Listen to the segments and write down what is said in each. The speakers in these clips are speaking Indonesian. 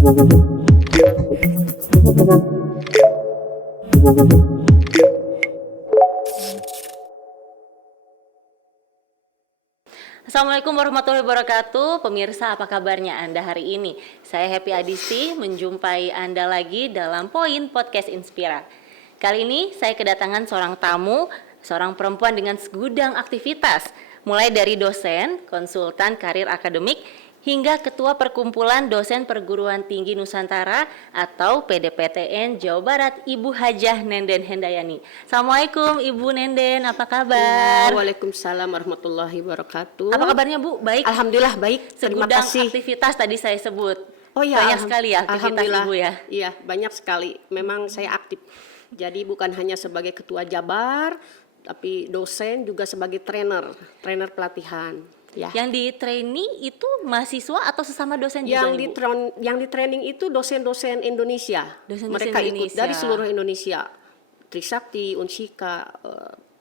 Assalamualaikum warahmatullahi wabarakatuh. Pemirsa, apa kabarnya Anda hari ini? Saya Happy Adisti menjumpai Anda lagi dalam Poin Podcast Inspira. Kali ini saya kedatangan seorang tamu, seorang perempuan dengan segudang aktivitas, mulai dari dosen, konsultan karir akademik, hingga Ketua Perkumpulan Dosen Perguruan Tinggi Nusantara atau PDPTN Jawa Barat, Ibu Hajah Nenden Hendayani. Assalamualaikum Ibu Nenden, apa kabar? Waalaikumsalam warahmatullahi wabarakatuh. Apa kabarnya Bu? Baik? Alhamdulillah baik, terima Segudang kasih. aktivitas tadi saya sebut. Oh ya, banyak sekali ya aktivitas alhamdulillah. Ibu ya? Iya, banyak sekali. Memang saya aktif. Jadi bukan hanya sebagai ketua Jabar, tapi dosen juga sebagai trainer pelatihan. Ya. Yang di trainee itu mahasiswa atau sesama dosen juga nih, Bu? Yang di training itu dosen-dosen Indonesia. Dosen-dosen Mereka Indonesia. ikut dari seluruh Indonesia. Trisakti, Unsika,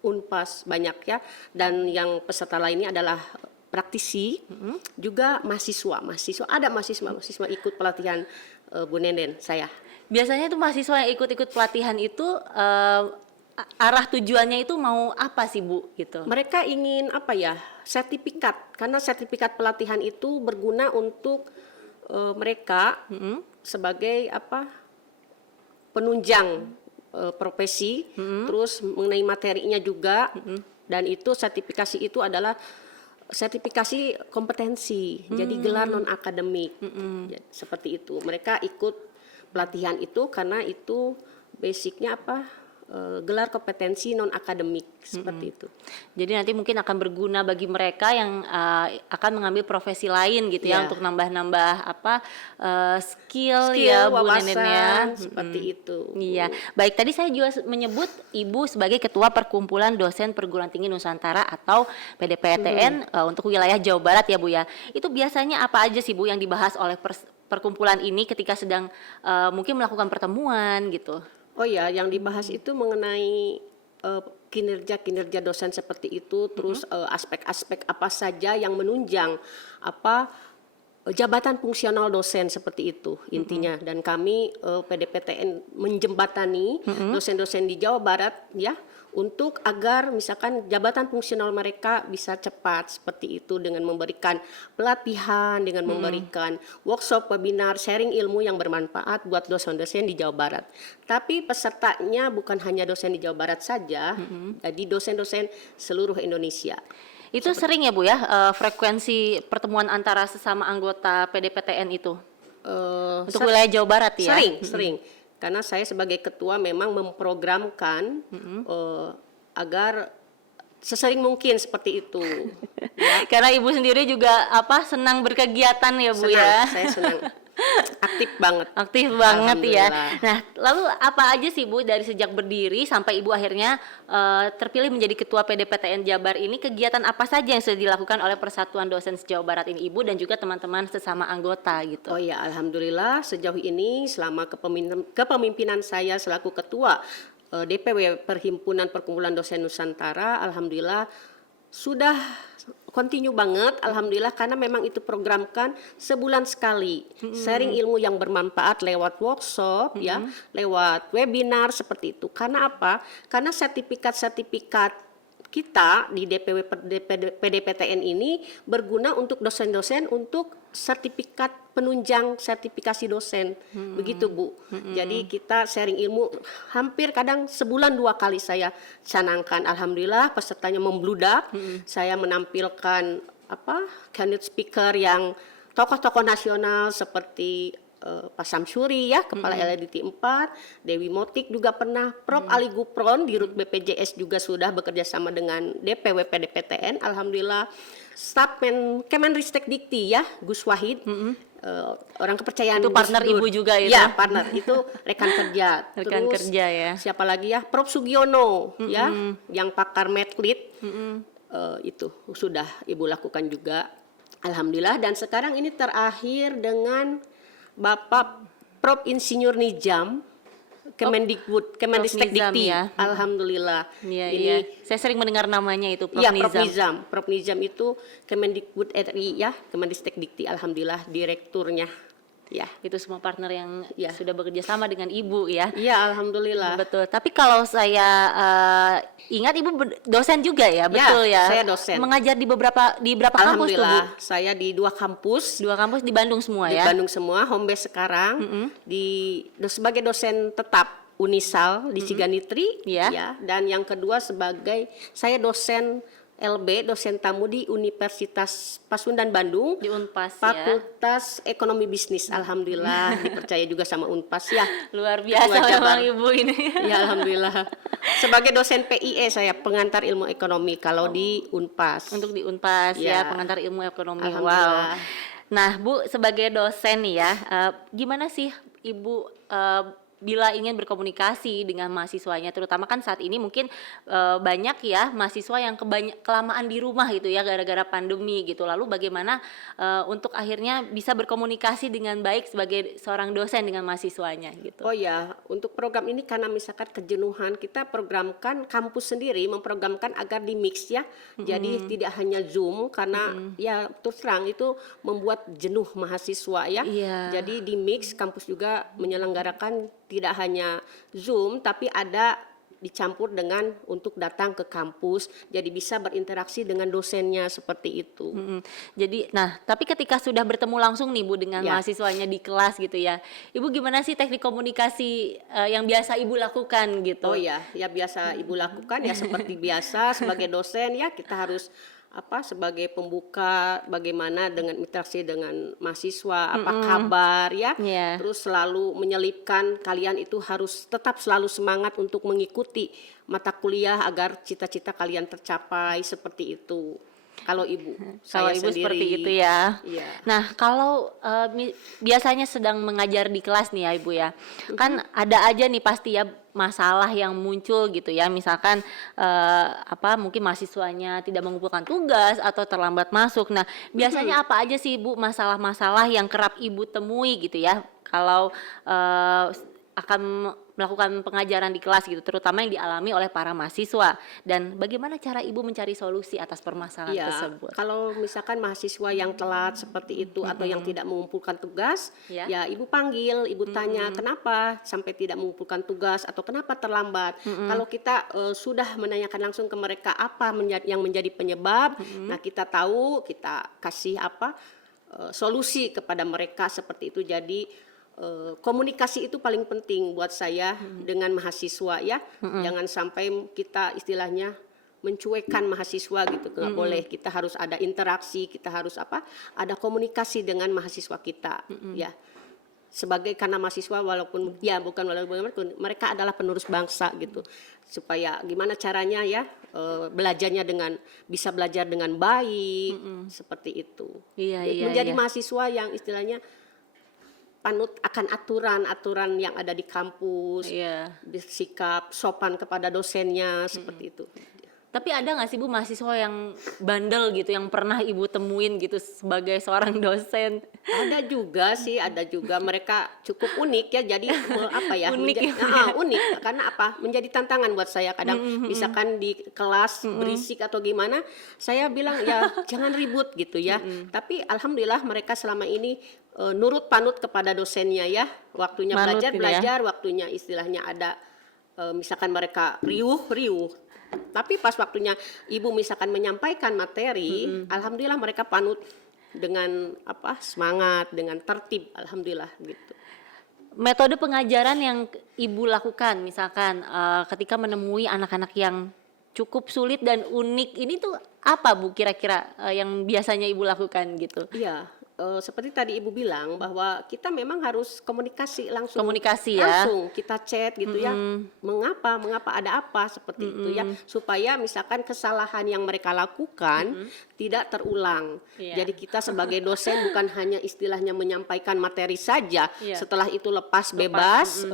Unpas banyak ya. Dan yang peserta lainnya adalah praktisi, juga mahasiswa ada mahasiswa ikut pelatihan Bu Nenden saya. Biasanya itu mahasiswa yang ikut pelatihan itu arah tujuannya itu mau apa sih Bu gitu? Mereka ingin apa ya? Sertifikat, karena sertifikat pelatihan itu berguna untuk mereka sebagai apa? Penunjang profesi, terus mengenai materinya juga, dan itu sertifikasi itu adalah sertifikasi kompetensi, jadi gelar non akademik, seperti itu. Mereka ikut pelatihan itu karena itu basicnya apa? Gelar kompetensi non akademik seperti itu. Jadi nanti mungkin akan berguna bagi mereka yang akan mengambil profesi lain gitu ya, untuk nambah-nambah apa skill ya Bu Nenden ya. Seperti itu. Iya. Baik, tadi saya juga menyebut Ibu sebagai Ketua Perkumpulan Dosen Perguruan Tinggi Nusantara atau PDPTN untuk wilayah Jawa Barat ya Bu ya. Itu biasanya apa aja sih Bu yang dibahas oleh perkumpulan ini ketika sedang mungkin melakukan pertemuan gitu? Oh ya, yang dibahas itu mengenai kinerja dosen seperti itu, terus aspek-aspek apa saja yang menunjang apa jabatan fungsional dosen seperti itu intinya. Dan kami PDPTN menjembatani dosen-dosen di Jawa Barat ya, untuk agar misalkan jabatan fungsional mereka bisa cepat seperti itu dengan memberikan pelatihan, dengan memberikan workshop, webinar, sharing ilmu yang bermanfaat buat dosen-dosen di Jawa Barat. Tapi pesertanya bukan hanya dosen di Jawa Barat saja, jadi dosen-dosen seluruh Indonesia. Itu sering ya Bu ya frekuensi pertemuan antara sesama anggota PDPTN itu untuk wilayah Jawa Barat ya? Sering. Karena saya sebagai ketua memang memprogramkan agar sesering mungkin seperti itu. Ya. Karena Ibu sendiri juga senang berkegiatan ya Bu ya. Saya senang. Aktif banget ya. Nah, lalu apa aja sih Bu dari sejak berdiri sampai Ibu akhirnya terpilih menjadi Ketua PDPTN Jabar ini, kegiatan apa saja yang sudah dilakukan oleh Persatuan Dosen Jawa Barat ini Ibu dan juga teman-teman sesama anggota gitu? Oh ya, alhamdulillah sejauh ini selama kepemimpinan saya selaku Ketua DPW Perhimpunan Perkumpulan Dosen Nusantara, alhamdulillah sudah continue banget, alhamdulillah, karena memang itu programkan sebulan sekali, sharing ilmu yang bermanfaat lewat workshop ya, lewat webinar seperti itu. Karena apa? Karena sertifikat kita di DPW PDPTN ini berguna untuk dosen-dosen untuk sertifikat penunjang sertifikasi dosen, begitu Bu. Jadi kita sharing ilmu hampir kadang sebulan 2 kali saya canangkan. Alhamdulillah pesertanya membludak. Saya menampilkan keynote speaker yang tokoh-tokoh nasional seperti Pak Samsuri ya, Kepala LDT 4, Dewi Motik juga pernah, Prof. Ali Gupron di Rut BPJS juga sudah bekerja sama dengan DPW PDPTN, alhamdulillah. Staf Kemenristek Dikti ya, Gus Wahid, orang kepercayaan itu partner Ibu juga itu? Ya, partner, itu rekan kerja. Rekan Terus kerja ya. siapa lagi ya, Prof. Sugiono ya, yang pakar medlit, itu sudah Ibu lakukan juga, alhamdulillah. Dan sekarang ini terakhir dengan Bapak Prof. Insinyur Nijam, Kemendikbud Dikti ya. Alhamdulillah. Ini saya sering mendengar namanya itu Prof. Nizam. Prof. Nizam itu Kemendikbud RI ya, Kemendikbud Dikti, alhamdulillah direkturnya. Ya. Itu semua partner yang Ya. sudah bekerja sama dengan Ibu ya. Iya, alhamdulillah. Betul. Tapi kalau saya ingat Ibu dosen juga ya, betul ya? Saya dosen. Mengajar di berapa kampus tuh, Bu? Alhamdulillah, saya di 2 kampus. 2 kampus di Bandung semua Di ya? Bandung semua, home base sekarang. Sebagai dosen tetap Unisal di Ciganitri, Iya. ya. Dan yang kedua sebagai saya dosen LB, dosen tamu di Universitas Pasundan Bandung. Di Unpas ya. Fakultas Ekonomi Bisnis, alhamdulillah dipercaya juga sama Unpas ya. Luar biasa Ketua Jabar. memang Ibu ini. Ya alhamdulillah. Sebagai dosen PIE saya pengantar ilmu ekonomi kalau di Unpas. Untuk di Unpas ya, Ya. pengantar ilmu ekonomi. Alhamdulillah. Wow. Nah, Bu sebagai dosen nih ya, gimana sih Ibu bila ingin berkomunikasi dengan mahasiswanya, terutama kan saat ini mungkin banyak ya mahasiswa yang kelamaan di rumah gitu ya gara-gara pandemi gitu. Lalu bagaimana untuk akhirnya bisa berkomunikasi dengan baik sebagai seorang dosen dengan mahasiswanya gitu. Oh ya, untuk program ini karena misalkan kejenuhan, kita programkan kampus sendiri memprogramkan agar di mix ya. Jadi tidak hanya Zoom karena ya terus terang itu membuat jenuh mahasiswa ya. Iya. Jadi di mix kampus juga menyelenggarakan tidak hanya Zoom tapi ada dicampur dengan untuk datang ke kampus, jadi bisa berinteraksi dengan dosennya seperti itu. Jadi, nah, tapi ketika sudah bertemu langsung nih Bu dengan Ya. mahasiswanya di kelas gitu ya, Ibu gimana sih teknik komunikasi yang biasa Ibu lakukan gitu? Oh ya, ya biasa Ibu lakukan ya seperti biasa sebagai dosen ya kita harus sebagai pembuka bagaimana dengan interaksi dengan mahasiswa, apa kabar ya. Iya. Terus selalu menyelipkan kalian itu harus tetap selalu semangat untuk mengikuti mata kuliah agar cita-cita kalian tercapai seperti itu. Kalau Ibu, Kalau saya Ibu sendiri. seperti itu ya. Iya. Nah, kalau biasanya sedang mengajar di kelas nih ya Ibu ya, kan ada aja nih pasti ya masalah yang muncul gitu ya, misalkan mungkin mahasiswanya tidak mengumpulkan tugas atau terlambat masuk. Nah, biasanya apa aja sih Ibu masalah-masalah yang kerap Ibu temui gitu ya, kalau akan melakukan pengajaran di kelas gitu, terutama yang dialami oleh para mahasiswa, dan bagaimana cara Ibu mencari solusi atas permasalahan Iya, tersebut? kalau misalkan mahasiswa yang telat seperti itu atau yang tidak mengumpulkan tugas, Ya. ya Ibu panggil, Ibu tanya kenapa sampai tidak mengumpulkan tugas atau kenapa terlambat. Kalau kita sudah menanyakan langsung ke mereka apa yang menjadi penyebab, nah kita tahu, kita kasih solusi kepada mereka seperti itu. Jadi komunikasi itu paling penting buat saya dengan mahasiswa ya. Jangan sampai kita istilahnya mencuekkan mahasiswa gitu, nggak boleh. Kita harus ada interaksi, kita harus ada komunikasi dengan mahasiswa kita ya. Karena mahasiswa walaupun mereka adalah penerus bangsa gitu, supaya gimana caranya ya belajarnya bisa belajar dengan baik seperti itu. Iya, Menjadi iya. mahasiswa yang istilahnya panut akan aturan-aturan yang ada di kampus, Iya. bersikap sopan kepada dosennya seperti itu. Tapi ada nggak sih Bu mahasiswa yang bandel gitu, yang pernah Ibu temuin gitu sebagai seorang dosen? Ada juga mereka cukup unik ya. Jadi Unik ya, Bu, unik karena menjadi tantangan buat saya kadang. Misalkan di kelas berisik atau gimana, saya bilang ya jangan ribut gitu ya. Tapi alhamdulillah mereka selama ini nurut panut kepada dosennya ya. Waktunya Manut gitu ya. belajar, waktunya istilahnya ada misalkan mereka riuh. Tapi pas waktunya Ibu misalkan menyampaikan materi, alhamdulillah mereka panut dengan semangat, dengan tertib, alhamdulillah gitu. Metode pengajaran yang Ibu lakukan misalkan ketika menemui anak-anak yang cukup sulit dan unik ini tuh apa Bu kira-kira yang biasanya Ibu lakukan gitu? Iya, seperti tadi Ibu bilang bahwa kita memang harus komunikasi langsung. Komunikasi ya. Langsung kita chat gitu ya. Mengapa ada apa seperti itu ya, supaya misalkan kesalahan yang mereka lakukan tidak terulang. Iya. Jadi kita sebagai dosen bukan hanya istilahnya menyampaikan materi saja, Iya. setelah itu lepas bebas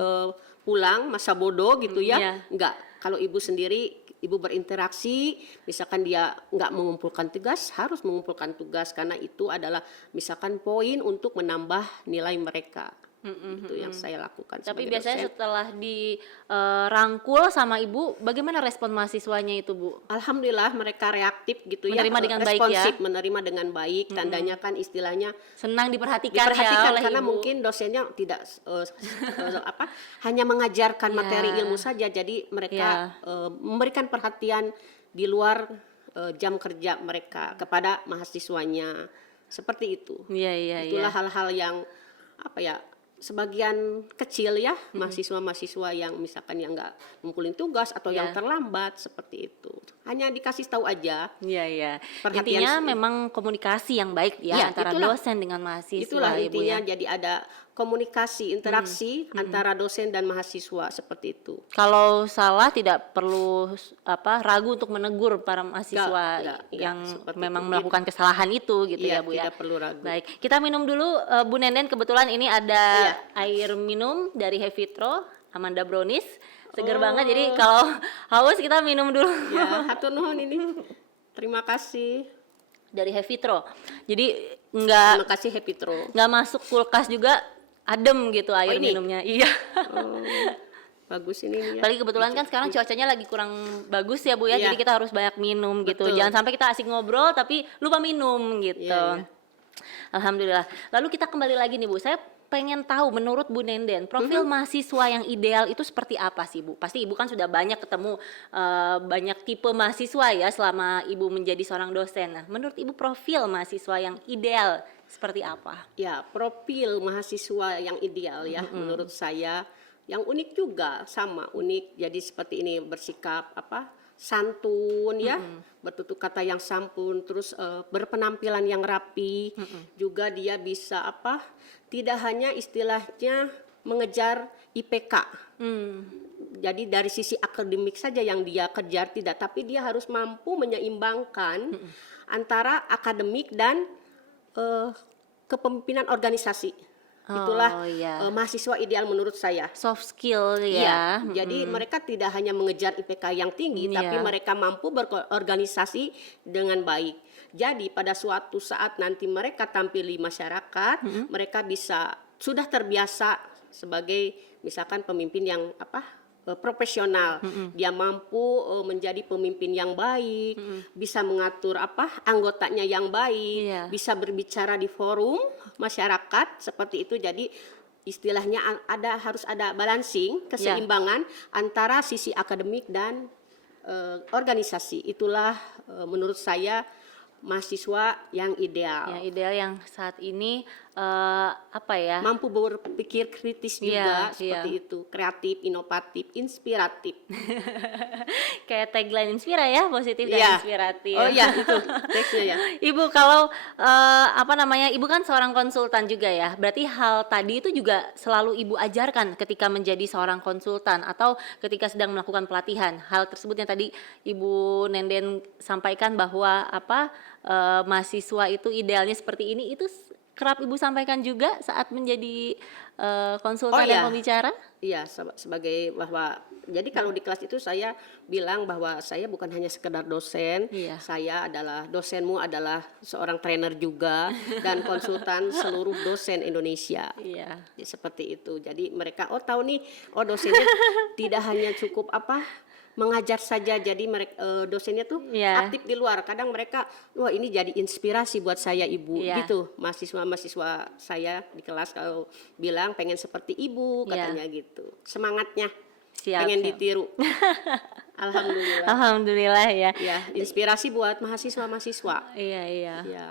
pulang masa bodoh gitu ya. Iya. Enggak. Kalau Ibu sendiri Ibu berinteraksi, misalkan dia nggak mengumpulkan tugas, harus mengumpulkan tugas karena itu adalah misalkan poin untuk menambah nilai mereka. Itu yang saya lakukan Tapi sebagai biasanya dosen. setelah dirangkul sama ibu, bagaimana respon mahasiswanya itu, Bu? Alhamdulillah mereka reaktif gitu ya, Menerima dengan baik ya? responsif, menerima dengan baik. Tandanya kan istilahnya Senang diperhatikan ya diperhatikan oleh karena ibu. mungkin dosennya tidak hanya mengajarkan Ya. materi ilmu saja, jadi mereka Ya. memberikan perhatian di luar jam kerja mereka kepada mahasiswanya, seperti itu. Iya, iya, iya. Itulah hal-hal yang apa ya, sebagian kecil ya, mahasiswa-mahasiswa yang misalkan yang nggak ngumpulin tugas atau yang Ya. terlambat seperti itu. Hanya dikasih tahu aja. Iya, iya. Perhatian Intinya sih. memang komunikasi yang baik ya, Ya, antara itulah. dosen dengan mahasiswa, Itulah Ibu intinya, ya. jadi ada komunikasi, interaksi antara dosen dan mahasiswa seperti itu. Kalau salah tidak perlu ragu untuk menegur para mahasiswa Enggak, yang seperti memang itu. melakukan kesalahan itu gitu Iya, ya, Bu ya. tidak perlu ragu. Baik, kita minum dulu Bu Nenden, kebetulan ini ada Iya. air minum dari Hevitro, Amanda Brownies. Seger Oh. banget, jadi kalau haus kita minum dulu. Ya, hatur nuhun ini. Terima kasih. Dari Hevitro. Jadi nggak Terima kasih Happy Tro. nggak masuk kulkas juga, adem gitu air ini? minumnya. Iya. Oh, bagus ini nih ya. Apalagi kebetulan kan sekarang cuacanya lagi kurang bagus ya, Bu ya. Iya. Jadi kita harus banyak minum gitu. Betul. Jangan sampai kita asik ngobrol tapi lupa minum gitu. Iya, iya. Alhamdulillah. Lalu kita kembali lagi nih, Bu. Saya pengen tahu menurut Bu Nenden, profil mahasiswa yang ideal itu seperti apa sih, Bu? Pasti Ibu kan sudah banyak ketemu banyak tipe mahasiswa ya selama Ibu menjadi seorang dosen. Nah, menurut Ibu profil mahasiswa yang ideal seperti apa? Ya, profil mahasiswa yang ideal ya, menurut saya yang unik juga, sama unik. Jadi seperti ini, bersikap santun ya, bertutur kata yang santun, terus berpenampilan yang rapi. Juga dia bisa tidak hanya istilahnya mengejar IPK. Jadi dari sisi akademik saja yang dia kejar tidak, tapi dia harus mampu menyeimbangkan antara akademik dan kepemimpinan organisasi. Itulah Oh, iya. mahasiswa ideal menurut saya. Soft skill Iya, ya. jadi mereka tidak hanya mengejar IPK yang tinggi, Iya. tapi mereka mampu berorganisasi dengan baik. Jadi pada suatu saat nanti mereka tampil di masyarakat, mereka sudah terbiasa sebagai misalkan pemimpin yang profesional. Dia mampu menjadi pemimpin yang baik, bisa mengatur anggotanya yang baik, Iya. bisa berbicara di forum masyarakat seperti itu. Jadi istilahnya harus ada balancing, keseimbangan antara sisi akademik dan organisasi. Itulah menurut saya mahasiswa yang ideal. Yang ideal yang saat ini Mampu berpikir kritis juga, Iya, seperti iya. itu, kreatif, inovatif, inspiratif. Kayak tagline Inspira ya, positif dan Iya. inspiratif. Oh iya, itu teksnya ya. Ibu, kalau Ibu kan seorang konsultan juga ya. Berarti hal tadi itu juga selalu Ibu ajarkan ketika menjadi seorang konsultan atau ketika sedang melakukan pelatihan. Hal tersebut yang tadi Ibu Nenden sampaikan bahwa mahasiswa itu idealnya seperti ini, itu kerap Ibu sampaikan juga saat menjadi konsultan Oh, dan iya. pembicara? Iya, sebagai bahwa jadi kalau di kelas itu saya bilang bahwa saya bukan hanya sekedar dosen, Iya. saya dosenmu adalah seorang trainer juga dan konsultan seluruh dosen Indonesia. Iya. Ya, seperti itu. Jadi mereka tahu nih, dosennya tidak hanya cukup mengajar saja, jadi mereka dosennya tuh Iya. aktif di luar. Kadang mereka, wah ini jadi inspirasi buat saya ibu, Iya. gitu. Mahasiswa saya di kelas kalau bilang pengen seperti ibu, Iya. katanya gitu. Semangatnya, Siap, pengen siap. ditiru. Alhamdulillah. Alhamdulillah ya. Ya, inspirasi buat mahasiswa-mahasiswa. Iya, iya. Ya,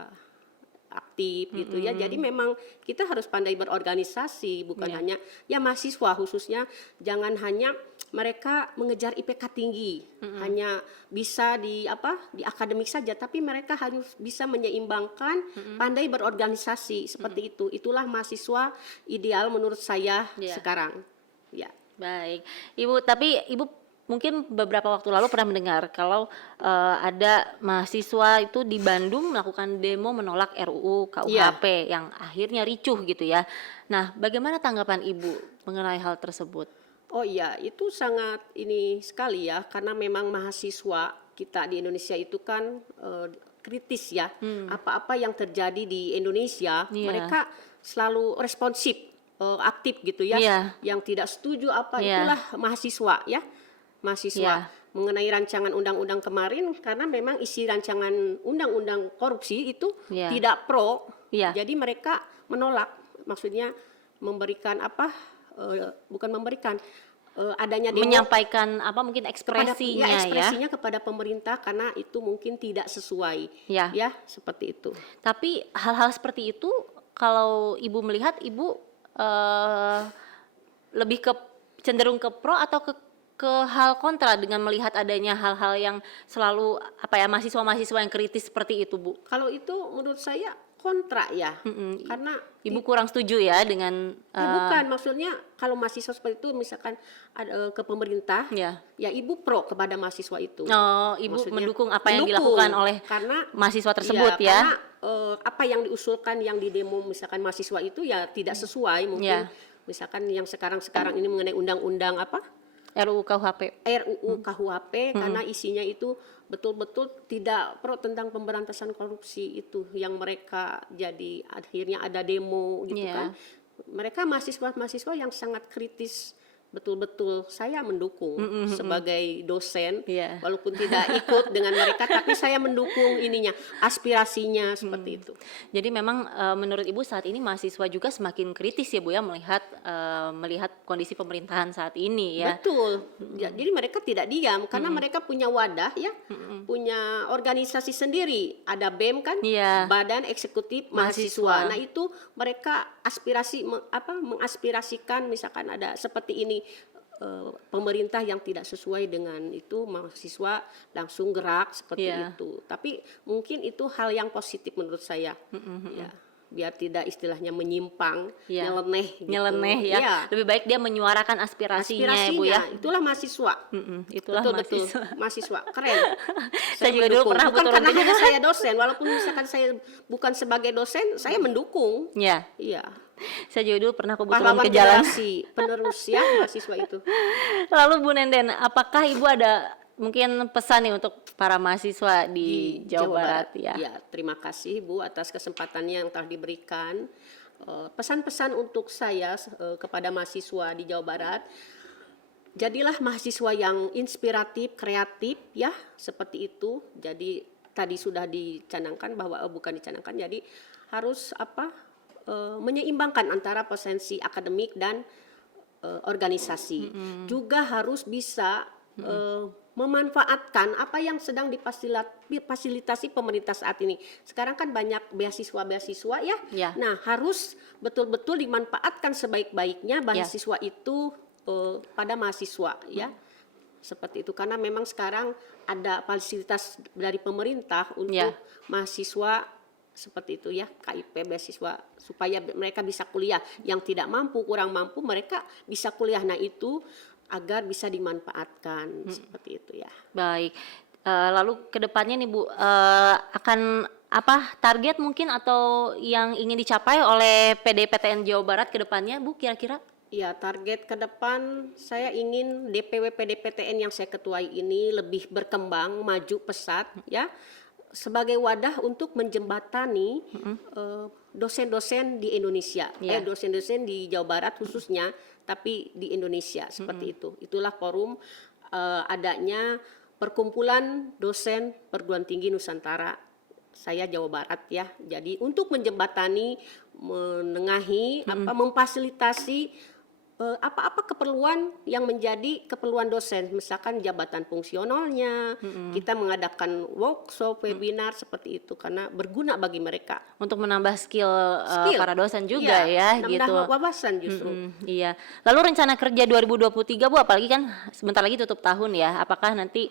aktif gitu ya. Jadi memang kita harus pandai berorganisasi, bukan Iya. hanya ya mahasiswa khususnya, jangan hanya mereka mengejar IPK tinggi, hanya bisa di akademik saja, tapi mereka harus bisa menyeimbangkan, pandai berorganisasi seperti itu. Itulah mahasiswa ideal menurut saya Iya. sekarang. Ya. Baik, Ibu. Tapi Ibu mungkin beberapa waktu lalu pernah mendengar kalau ada mahasiswa itu di Bandung melakukan demo menolak RUU KUHP yang akhirnya ricuh gitu ya. Nah, bagaimana tanggapan Ibu mengenai hal tersebut? Oh iya, itu sangat ini sekali ya, karena memang mahasiswa kita di Indonesia itu kan kritis ya. Apa-apa yang terjadi di Indonesia, Iya. mereka selalu responsif. aktif gitu ya, Iya. yang tidak setuju apa Iya. itulah mahasiswa ya, mahasiswa Iya. mengenai rancangan undang-undang kemarin karena memang isi rancangan undang-undang korupsi itu Iya. tidak pro, Iya. jadi mereka menolak, maksudnya memberikan apa, bukan memberikan, adanya demo Menyampaikan apa mungkin kepada ekspresinya ya. ekspresinya kepada pemerintah karena itu mungkin tidak sesuai, Ya. ya seperti itu. Tapi hal-hal seperti itu kalau Ibu melihat Ibu lebih ke cenderung ke pro atau ke hal kontra dengan melihat adanya hal-hal yang selalu apa ya mahasiswa-mahasiswa yang kritis seperti itu, Bu? Kalau itu menurut saya kontra ya, Mm-mm. karena Ibu kurang setuju ya dengan bukan maksudnya kalau mahasiswa seperti itu misalkan ke pemerintah, ya. ya ibu pro kepada mahasiswa itu. Oh, Ibu Maksudnya mendukung apa yang mendukung, dilakukan oleh karena mahasiswa tersebut ya. karena apa yang diusulkan yang di demo misalkan mahasiswa itu ya tidak sesuai mungkin, Ya. misalkan yang sekarang ini mengenai undang-undang apa RUU KUHP. RUU KUHP karena isinya itu betul-betul tidak pro tentang pemberantasan korupsi itu yang mereka jadi akhirnya ada demo gitu Iya. kan. Mereka mahasiswa-mahasiswa yang sangat kritis betul-betul saya mendukung sebagai dosen Iya. walaupun tidak ikut dengan mereka tapi saya mendukung ininya aspirasinya seperti itu. Jadi memang menurut Ibu saat ini mahasiswa juga semakin kritis ya Bu ya melihat kondisi pemerintahan saat ini ya. Betul. Jadi mereka tidak diam karena mereka punya wadah ya, punya organisasi sendiri. Ada BEM kan, Iya. Badan Eksekutif Mahasiswa. Mahasiswa. Nah itu mereka mengaspirasikan misalkan ada seperti ini pemerintah yang tidak sesuai dengan itu mahasiswa langsung gerak seperti Iya. itu. Tapi mungkin itu hal yang positif menurut saya. Ya, biar tidak istilahnya menyimpang, Iya. nyeleneh gitu. Nyeleneh ya. Iya. Lebih baik dia menyuarakan aspirasinya ya Bu ya. Itulah mahasiswa. Itulah Betul mahasiswa. mahasiswa keren. Saya juga dulu mendukung. pernah bukan turun karena ke hanya saya dosen, walaupun misalkan saya bukan sebagai dosen, saya mendukung. Ya, Iya. saya juga dulu pernah kebetulan Pahlawan ke jalan. generasi penerus ya mahasiswa itu. Lalu Bu Nenden, apakah Ibu ada mungkin pesan nih untuk para mahasiswa di Jawa Barat ya? Ya, terima kasih Bu atas kesempatannya yang telah diberikan. Pesan-pesan untuk saya kepada mahasiswa di Jawa Barat, jadilah mahasiswa yang inspiratif, kreatif ya, seperti itu. Jadi tadi sudah dicanangkan bahwa bukan dicanangkan, jadi harus menyeimbangkan antara potensi akademik dan organisasi. Juga harus bisa memanfaatkan apa yang sedang difasilitasi pemerintah saat ini. Sekarang kan banyak beasiswa-beasiswa ya. Ya. Nah, harus betul-betul dimanfaatkan sebaik-baiknya beasiswa itu pada mahasiswa ya. Seperti itu karena memang sekarang ada fasilitas dari pemerintah untuk mahasiswa seperti itu ya, KIP beasiswa supaya mereka bisa kuliah. Yang tidak mampu, kurang mampu mereka bisa kuliah. Nah, itu agar bisa dimanfaatkan seperti itu ya. Baik. Lalu ke depannya nih Bu, akan apa target mungkin atau yang ingin dicapai oleh PDPTN Jawa Barat ke depannya Bu kira-kira? Ya, target ke depan saya ingin DPW PDPTN yang saya ketuai ini lebih berkembang, maju pesat ya. Sebagai wadah untuk menjembatani dosen-dosen di Indonesia, dosen-dosen di Jawa Barat khususnya, tapi di Indonesia seperti itu. Itulah forum adanya perkumpulan dosen perguruan tinggi Nusantara, saya Jawa Barat ya. Jadi untuk menjembatani, menengahi, memfasilitasi apa-apa keperluan yang menjadi keperluan dosen, misalkan jabatan fungsionalnya, kita mengadakan workshop, webinar seperti itu karena berguna bagi mereka. Untuk menambah skill para dosen juga Iya, ya gitu. Menambah wawasan justru. Iya. Lalu rencana kerja 2023 Bu, apalagi kan sebentar lagi tutup tahun ya. Apakah nanti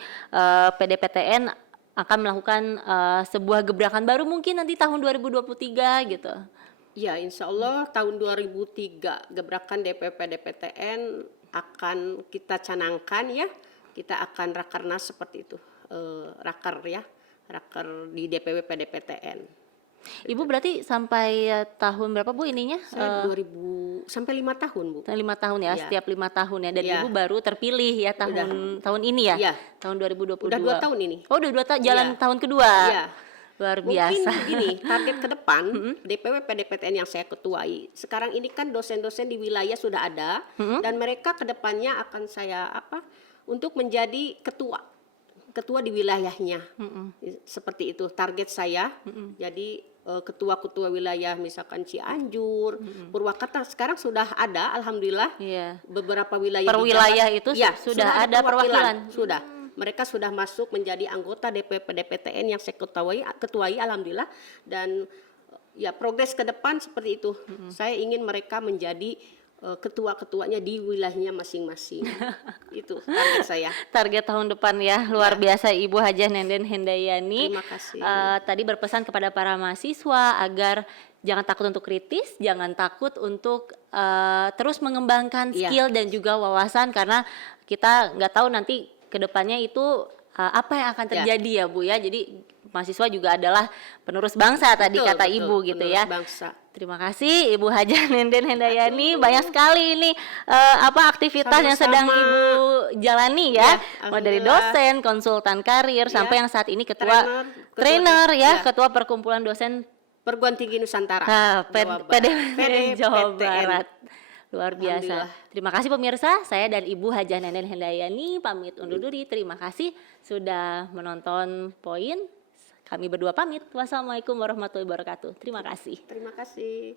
PDPTN akan melakukan sebuah gebrakan baru mungkin nanti tahun 2023 gitu? Ya, insya Allah tahun 2003 gebrakan DPP DPTN akan kita canangkan ya. Kita akan rakernas seperti itu, raker di DPW PDPTN. Ibu berarti sampai tahun berapa Bu ininya? Saya 2000 sampai 5 tahun Bu. 5 tahun ya, setiap 5 tahun ya. Dan Ibu baru terpilih ya tahun ini ya, tahun 2022. Udah 2 tahun ini. Oh, udah 2 tahun, jalan tahun kedua. Iya. Luar Mungkin biasa. begini, target ke depan DPW PDPTN yang saya ketuai. Sekarang ini kan dosen-dosen di wilayah sudah ada dan mereka ke depannya akan saya untuk menjadi ketua di wilayahnya. Seperti itu target saya. Jadi ketua-ketua wilayah misalkan Cianjur, Purwakarta sekarang sudah ada alhamdulillah. Iya. Beberapa wilayah Per di wilayah Jawa, itu ya, sudah ada perwakilan. Sudah. Mereka sudah masuk menjadi anggota DPP DPTN yang saya ketuai alhamdulillah, dan ya progres ke depan seperti itu. Saya ingin mereka menjadi ketua-ketuanya di wilayahnya masing-masing. Itu target saya. Target tahun depan ya, luar biasa Ibu Hajah Nenden Hendayani. Terima kasih. Tadi berpesan kepada para mahasiswa agar jangan takut untuk kritis, jangan takut untuk terus mengembangkan skill dan juga wawasan, karena kita nggak tahu nanti kedepannya itu apa yang akan terjadi ya Bu ya. Jadi mahasiswa juga adalah penerus bangsa tadi kata Ibu gitu ya. Bangsa. Terima kasih Ibu Hajah Nenden Hendayani. Banyak sekali ini aktivitas yang sedang Ibu jalani ya. Mulai dari dosen, konsultan karir, sampai yang saat ini ketua trainer ya, ketua perkumpulan dosen Perguruan Tinggi Nusantara. PDPTN Jawa Barat. Luar biasa. Alhamdulillah. Terima kasih pemirsa. Saya dan Ibu Hajah Nenden Hendayani pamit undur diri. Terima kasih sudah menonton Poin. Kami berdua pamit. Wassalamualaikum warahmatullahi wabarakatuh. Terima kasih. Terima kasih.